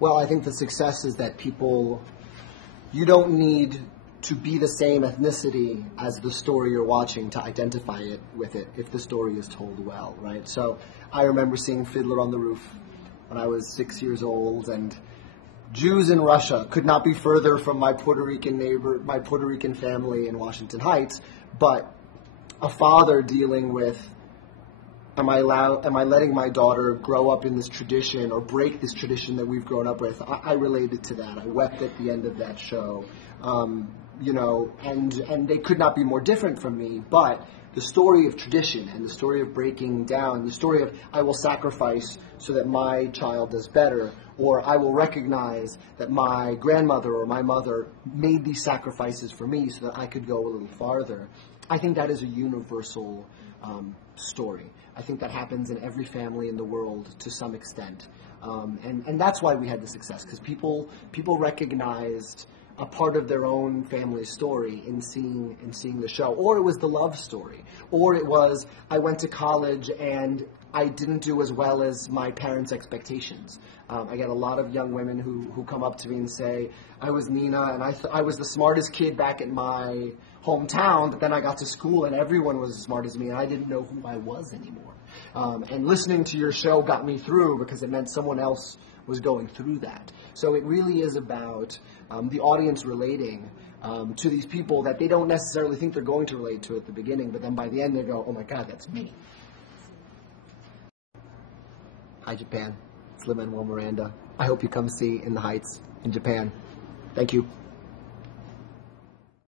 Well, I think the success is that you don't need to be the same ethnicity as the story you're watching to identify with it if the story is told well, right? So I remember seeing Fiddler on the Roof when I was 6 years old, and Jews in Russia could not be further from my Puerto Rican family in Washington Heights, but a father dealing with, am I letting my daughter grow up in this tradition or break this tradition that we've grown up with? I related to that. I wept at the end of that show. And they could not be more different from me, but the story of tradition and the story of breaking down, the story of I will sacrifice so that my child does better, or I will recognize that my grandmother or my mother made these sacrifices for me so that I could go a little farther. I think that is a universal story. I think that happens in every family in the world to some extent. And that's why we had the success, because people recognized a part of their own family story in seeing the show. Or it was the love story. Or it was, I went to college and I didn't do as well as my parents' expectations. I get a lot of young women who come up to me and say, I was Nina and I was the smartest kid back in my hometown, but then I got to school and everyone was as smart as me and I didn't know who I was anymore. And listening to your show got me through because it meant someone else was going through that. So it really is about the audience relating to these people that they don't necessarily think they're going to relate to at the beginning, but then by the end they go, oh my God, that's me. Hi, Japan. It's Lin-Manuel Miranda. I hope you come see In the Heights in Japan. Thank you.